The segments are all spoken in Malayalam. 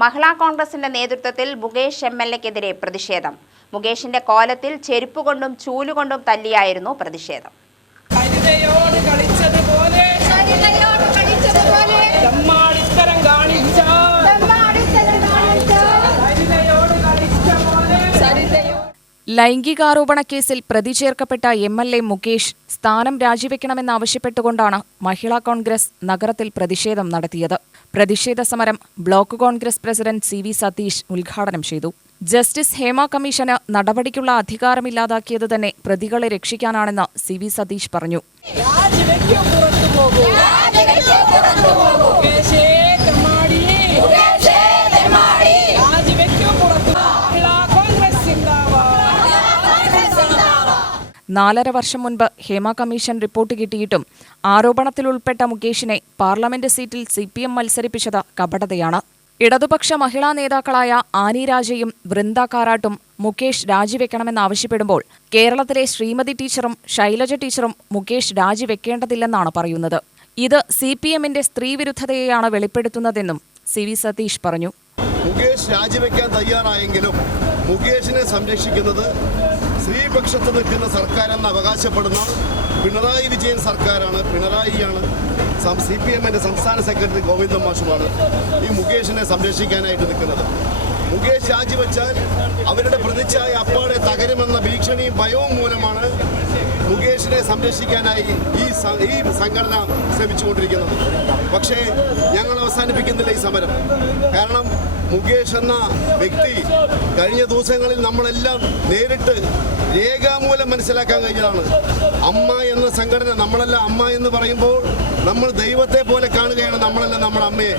മഹിളാ കോൺഗ്രസിന്റെ നേതൃത്വത്തിൽ മുകേഷ് എം എൽ എക്കെതിരെ പ്രതിഷേധം. മുകേഷിന്റെ കോലത്തിൽ ചെരുപ്പുകൊണ്ടും ചൂലുകൊണ്ടും തല്ലിയായിരുന്നു പ്രതിഷേധം. ലൈംഗികാരോപണ കേസിൽ പ്രതി ചേർക്കപ്പെട്ട എം എൽ എ മുകേഷ് സ്ഥാനം രാജിവെക്കണമെന്നാവശ്യപ്പെട്ടുകൊണ്ടാണ് മഹിളാ കോൺഗ്രസ് നഗരത്തിൽ പ്രതിഷേധം നടത്തിയത്. പ്രതിഷേധ സമരം block congress president C V Satheesh ഉദ്ഘാടനം ചെയ്തു. ജസ്റ്റിസ് ഹേമ കമ്മീഷന് നടപടിക്കുള്ള അധികാരമില്ലാതാക്കിയത് തന്നെ പ്രതികളെ രക്ഷിക്കാനാണെന്ന് സി വി സതീഷ് പറഞ്ഞു. നാലര വർഷം മുൻപ് ഹേമ കമ്മീഷൻ റിപ്പോർട്ട് കിട്ടിയിട്ടും ആരോപണത്തിലുൾപ്പെട്ട മുകേഷിനെ പാർലമെന്റ് സീറ്റിൽ സി പി എം മത്സരിപ്പിച്ചത് കപടതയാണ്. ഇടതുപക്ഷ മഹിളാ നേതാക്കളായ ആനി രാജയും വൃന്ദ കാരാട്ടും മുകേഷ് രാജിവെക്കണമെന്നാവശ്യപ്പെടുമ്പോൾ കേരളത്തിലെ ശ്രീമതി ടീച്ചറും ശൈലജ ടീച്ചറും മുകേഷ് രാജിവെക്കേണ്ടതില്ലെന്നാണ് പറയുന്നത്. ഇത് സി പി എമ്മിന്റെ സ്ത്രീവിരുദ്ധതയെയാണ് വെളിപ്പെടുത്തുന്നതെന്നും സി വി സതീഷ് പറഞ്ഞു. മുകേഷ് രാജിവെക്കാൻ തയ്യാറായെങ്കിലും മുകേഷിനെ സംരക്ഷിക്കുന്നത് സ്ത്രീപക്ഷത്ത് നിൽക്കുന്ന സർക്കാരെന്ന് അവകാശപ്പെടുന്ന പിണറായി വിജയൻ സർക്കാരാണ്. പിണറായിയാണ്. സി പി എമ്മിന്റെ സംസ്ഥാന സെക്രട്ടറി ഗോവിന്ദൻ മാഷുമാണ് ഈ മുകേഷിനെ സംരക്ഷിക്കാനായിട്ട് നിൽക്കുന്നത്. മുകേഷ് രാജിവെച്ചാൽ അവരുടെ പ്രതിച്ഛായ അപ്പാടെ തകരുമെന്ന ഭീഷണിയും ഭയവും മൂലമാണ് മുകേഷിനെ സംരക്ഷിക്കാനായി ഈ ഈ സംഘടന ശ്രമിച്ചുകൊണ്ടിരിക്കുന്നത്. പക്ഷേ ഞങ്ങൾ അവസാനിപ്പിക്കുന്നില്ല ഈ സമരം. കാരണം മുകേഷ് എന്ന വ്യക്തി കഴിഞ്ഞ ദിവസങ്ങളിൽ നമ്മളെല്ലാം നേരിട്ട് രേഖാമൂലം മനസ്സിലാക്കാൻ കഴിഞ്ഞതാണ്. അമ്മ എന്ന സംഘടന നമ്മളെല്ലാം. അമ്മ എന്ന് പറയുമ്പോൾ നമ്മൾ ദൈവത്തെ പോലെ കാണുകയാണ് നമ്മളെല്ലാം നമ്മുടെ അമ്മയെ.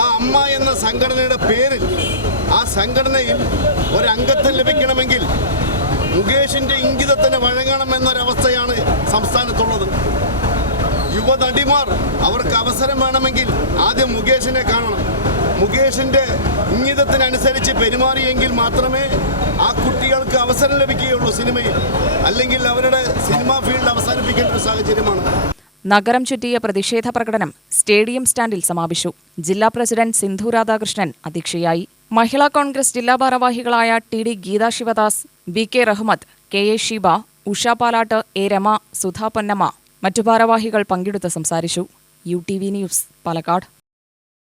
ആ അമ്മ എന്ന സംഘടനയുടെ പേരിൽ ആ സംഘടനയിൽ ഒരംഗത്വം ലഭിക്കണമെങ്കിൽ മുകേഷിന്റെ ഇംഗിതത്തിന് വഴങ്ങണമെന്നൊരവസ്ഥയാണ് സംസ്ഥാനത്തുള്ളത്. യുവനടിമാർ അവർക്ക് അവസരം വേണമെങ്കിൽ ആദ്യം മുകേഷിനെ കാണണം. മുകേഷിന്റെ ഇംഗിതത്തിനനുസരിച്ച് പെരുമാറിയെങ്കിൽ മാത്രമേ ആ കുട്ടികൾക്ക് അവസരം ലഭിക്കുകയുള്ളൂ സിനിമയിൽ. അല്ലെങ്കിൽ അവരുടെ സിനിമാ ഫീൽഡ് അവസാനിപ്പിക്കേണ്ട ഒരു സാഹചര്യമാണ്. നഗരം ചുറ്റിയ പ്രതിഷേധ പ്രകടനം സ്റ്റേഡിയം സ്റ്റാൻഡിൽ സമാപിച്ചു. ജില്ലാ പ്രസിഡന്റ് സിന്ധു രാധാകൃഷ്ണൻ അധ്യക്ഷയായി. മഹിളാ കോൺഗ്രസ് ജില്ലാ ഭാരവാഹികളായ T D Geetha Sivadas B K Rahmath K A Sheeba Usha Palatt A Rama Sudha Ponnamma മറ്റു ഭാരവാഹികൾ പങ്കെടുത്ത് സംസാരിച്ചു. U T V news Palakkad.